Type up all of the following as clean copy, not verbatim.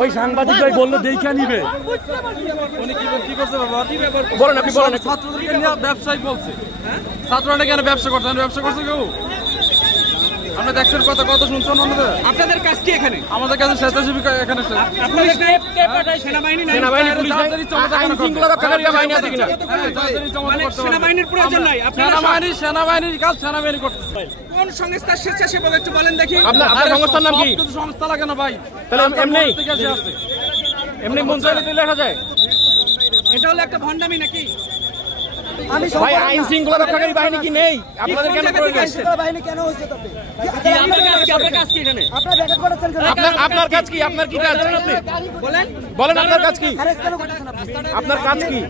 ওই সাংবাদিক ভাই বললো দেখে নিবে। বলেন আপনি বলেন। ছাত্রদেরকে নিয়ে ব্যবসায়ী বলছে, ছাত্ররা কেন ব্যবসা করছে? ব্যবসা করছে কেউ? আমরা দেখছেন কথা কত শুনছেন আমাদের। আপনাদের কাজ কি এখানে? আমাদের কাছে স্বেচ্ছাসেবী এখানে সেনাবাহিনীর প্রয়োজন নাই। সেনাবাহিনীর কাজ সেনাবাহিনী করতেছে। কোন সংস্থার স্বেচ্ছাসেবক একটু বলেন দেখি। আপনার সংস্থার নাম কি? সংস্থা লাগে না ভাই, তাহলে এমনি এমনি মন চাইলে লেখা যায়। এটা হলো একটা ভণ্ডামি নাকি? ভাই আইন শৃঙ্খলা রক্ষাকারী বাহিনী কি নেই? আপনাদের কেন বাহিনী কেন হয়েছে? আপনার কাজ কি এখানে? আপনার কাজ কি? আপনার কি কাজ? বলেন আপনার কাজ কি? আপনার কাজ কি?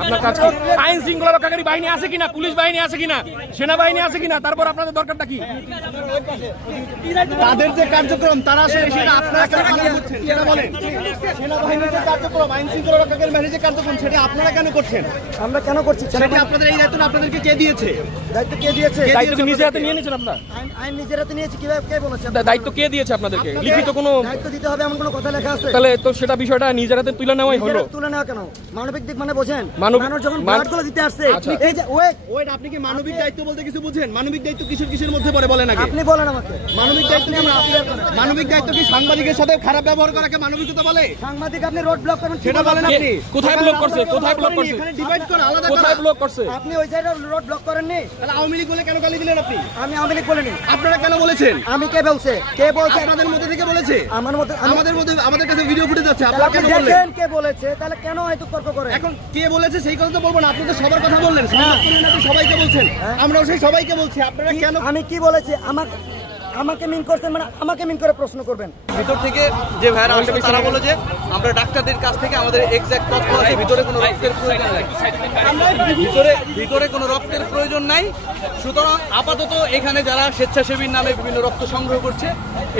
আপনার কাজ কি? আইন শৃঙ্খলা রক্ষাকারী বাহিনী আছে কিনা? পুলিশ বাহিনী আছে কিনা? সেনাবাহিনী আছে কিনা? তারপর আপনাদের দরকারটা কি? তাদের যে কার্যক্রম তারা আসলে সেটা আপনারা কেন করছেন সেটা বলেন। সেনাবাহিনীর যে কার্যক্রম, আইন শৃঙ্খলা রক্ষাকারী বাহিনীর যে কার্যক্রম সেটা আপনারা কেন করছেন? আমরা কেন করছি? আপনাদের এই দায়িত্ব আপনাদেরকে কে দিয়েছে? দায়িত্ব কে দিয়েছে? দায়িত্ব নিজের হাতে নিয়ে নিয়েছেন আপনারা? আইন নিজের হাতে নিয়েছে কিভাবে? কে বলেছে? দায়িত্ব কে দিয়েছে আপনাদেরকে? লিখিত কোনো দায়িত্ব দিতে হবে এমন কোনো কথা লেখা আছে? তাহলে তো সেটা বিষয়টা নিজের হাতে তুলে নেওয়াই হলো। তুলে নেওয়া কেন? মানবিক দিক মানে বোঝেন? মানুষ যখন ব্লাডগুলো দিতে আসছে, এই যে ওয়েট আপনি কি মানবিক দায়িত্ব বলতে কিছু বুঝেন? মানবিক দায়িত্ব কিসের মধ্যে পড়ে বলেন আগে। আপনি বলেন আমাকে। মানবিক দায়িত্ব কি? মানবিক দায়িত্ব কি সাংবাদিকের সাথে খারাপ ব্যবহার করাকে মানবিকতা বলে? সাংবাদিক আপনি রোড ব্লক করেন সেটা বলেন আপনি। কোথায় ব্লক করছে? কোথায় ব্লক করছে? এখানে ডিভাইড করে আলাদা কোথায় ব্লক করছে? আপনি ওই সাইডে রোড ব্লক করেননি? তাহলে আওয়ামী লীগ বলে কেন গালি দিলেন আপনি? আমি আওয়ামী লীগ বলিনি। আপনারা কেন বলেছেন? আমি কে বলছে? কে বলছে? আপনাদের মধ্যে থেকে বলেছে? আমাদের মধ্যে আমাদের কাছে ভিডিও ফুটেজ আছে। আপনারা কেন বললেন? কে বলেছে? তাহলে কেন হয়তো তর্ক করে? এখন কে বলেছে সেই কথা তো বলবো না। আপনি তো সবার কথা বললেন, সবাইকে বলছেন। আমরাও সেই সবাইকে বলছি। আপনারা কেন? আমি কি বলেছি? আমাকে মিন করছেন মানে আমাকে মিন করে প্রশ্ন করবেন। ভিতর থেকে যে ভাইরা আসলে তারা বলে যে আমরা ডাক্তারদের কাছ থেকে আমাদের এক্সাক্ট তথ্য আছে, ভিতরে কোনো রক্তের প্রয়োজন নাই। ভিতরে কোনো রক্তের প্রয়োজন নাই। সুতরাং আপাতত এখানে যারা স্বেচ্ছাসেবীর নামে বিভিন্ন রক্ত সংগ্রহ করছে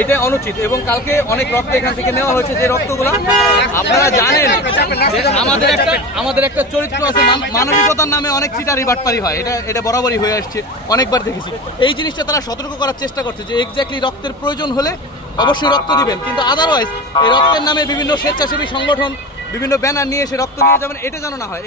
এটা অনুচিত। এবং কালকে অনেক রক্ত এখান থেকে নেওয়া হয়েছে, যে রক্তগুলো আপনারা জানেন আমাদের একটা চরিত্র আছে, মানবিকতার নামে অনেক চিটারি বাটপারি হয়। এটা বরাবরই হয়ে আসছে, অনেকবার দেখেছি। এই জিনিসটা তারা সতর্ক করার চেষ্টা করছে যে এক্স্যাক্টলি রক্তের প্রয়োজন হলে অবশ্যই রক্ত দিবেন, কিন্তু আদারওয়াইজ এই রক্তের নামে বিভিন্ন স্বেচ্ছাসেবী সংগঠন বিভিন্ন ব্যানার নিয়ে এসে রক্ত নিয়ে যাবেন, এটা যেন না হয়।